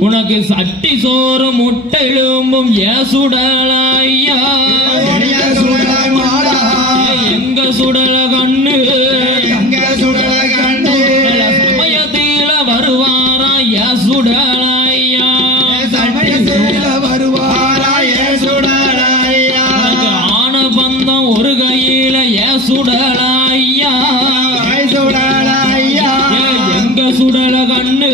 உனக்கு சட்டி சோறு முட்டை எலும்பும் சுடலையா எங்க சுடல கண்ணு சமயத்தில வருவாரா சுடலையா ஆன பந்தம் ஒரு கையில சுடலையா எங்க சுடல கண்ணு